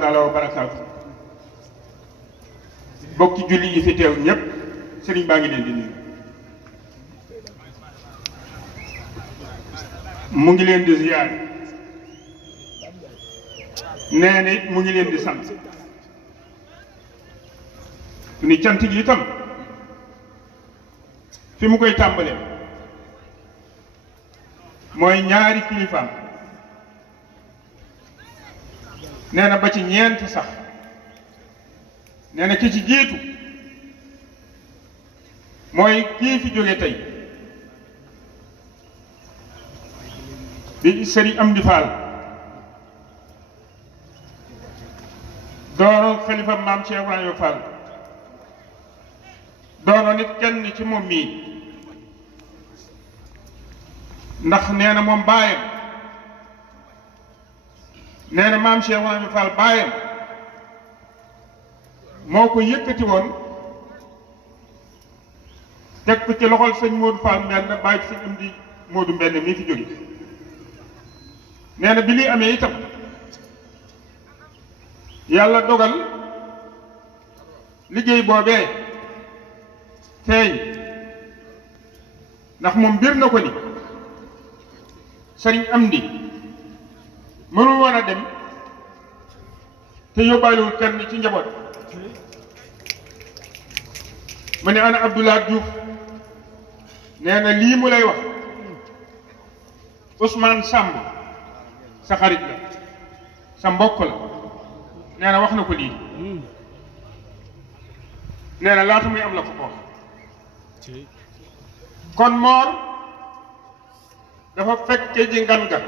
taala wa barakaatu bokki julli yi fi teew ñépp sëriñ baa ngi leen di nuyu mu ngi leen di ziyaar nee na it mu ngi leen di sant ni cant gi itam fi mu koy tàmbalee mooy ñaari kilifaam nee na ba ci ñeent sax nee na ki ci jiitu mooy kii fi jóge tey di Sëriñ Amdi Fall doonoon xalifa maam Cheikh Ibrahima Fall doonoon nit kenn ci moom mii ndax nee na moom baayam nee na maam Cheikh Ibrahima Fall baayam moo ko yëkkati woon teg ko ci loxol sëñ Modou Fall Mbène bàyyi ci sëñ Amdi Modou Mbène mii fi jóge nee na bi lii amee itam yàlla dogal liggéey boobee feeñ ndax moom bir na ko ni sëriñ Amdi mënul woon a dem te yóbbaalewul kenn ci njaboot ma ne ana Abdoulaye Diouf nee na lii mu lay wax Ousmane Samb sa xarit la sa mbokk la nee na wax na ko lii nee na laata muy am la ko wax kon Mor dafa fekke ji ngan ga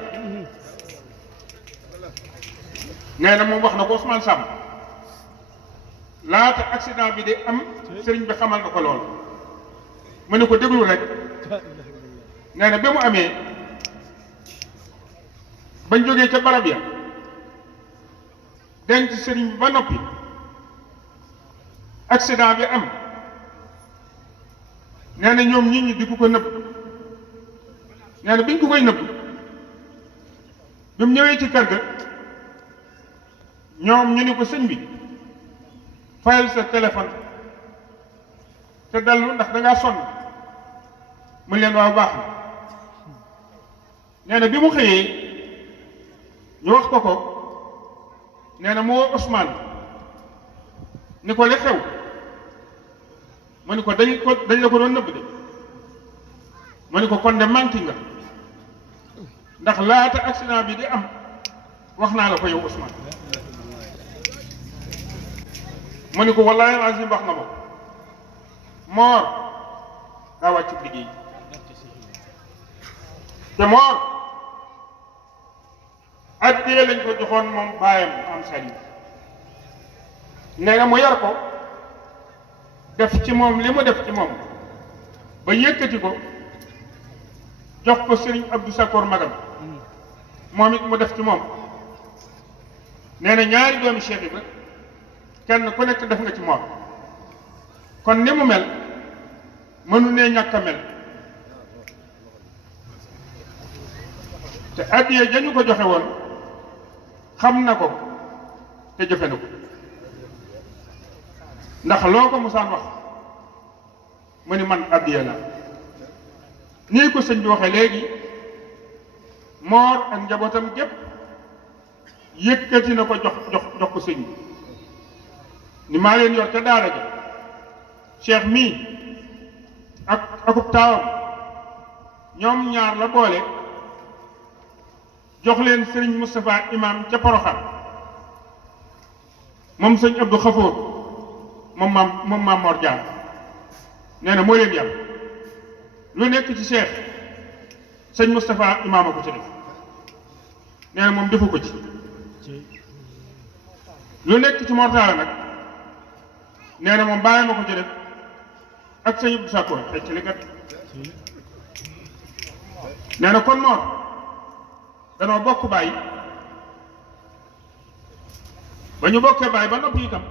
nee na moom wax na ko Ousmane Samb laata accident bi di am sëriñ bi xamal na ko lool mu ne ko déglu rek nee na ba mu amee bañ jógee ca barab ya denc sëriñ bi ba noppi accident bi am nee na ñoom nit ñi di ko nëbb nee na biñ ko koy nëbb bi mu ñëwee ci kër ga ñoom ñu ni ko sëñ bi fayal sa téléphone te dellu ndax dangaa sonn mu leen waaw baax na nee na bi mu xëyee ñu wax ko ko nee na mu woo Ousmane ni ko li xew mu ni ko dañ la ko doon nëbb de mu ni ko kon de manqué nga ndax laata accident bi di am wax naa la ko yow Ousmane mu ni ko wallaahi azim wax nga ma Mor daa wàccu liggéey te Mor addee lañ ko joxoon moom baayam am sali nee na mu yar ko def ci moom li mu def ci moom ba yëkkati ko jox ko Serigne Abdou Sakor magam moom it mu def ci moom nee na ñaari doomi Cheikh Ibra kenn ku nekk def nga ci moom kon ni mu mel mënu nee ñàkk a mel te addiye jañu ko joxe woon xam na ko te jëfe na ko ndax loo ko musaan wax mu ni man addiye la nii ko sëñ bi waxee léegi Mor ak njabootam gépp yëkkati na ko jox ko sëñ bi ni maa leen yor ca daara ja Cheikh mii akub taawam ñoom ñaar la boole jox leen sëriñ Moustapha imam ca Poroxaan moom sëñ Abdou Khafour moom maam Mor Jaar nee na moo leen yar lu nekk ci Cheikh sëñ Moustapha imam a ko ci def nee na moom defu ko ci lu nekk ci Mortala nag nee na moom bàyyi ma ko ci def ak sëñ Abdou Sakor fecc li kat nee na kon Mor danoo bokk bàyyi ba ñu bokkee bàyyi ba noppi itam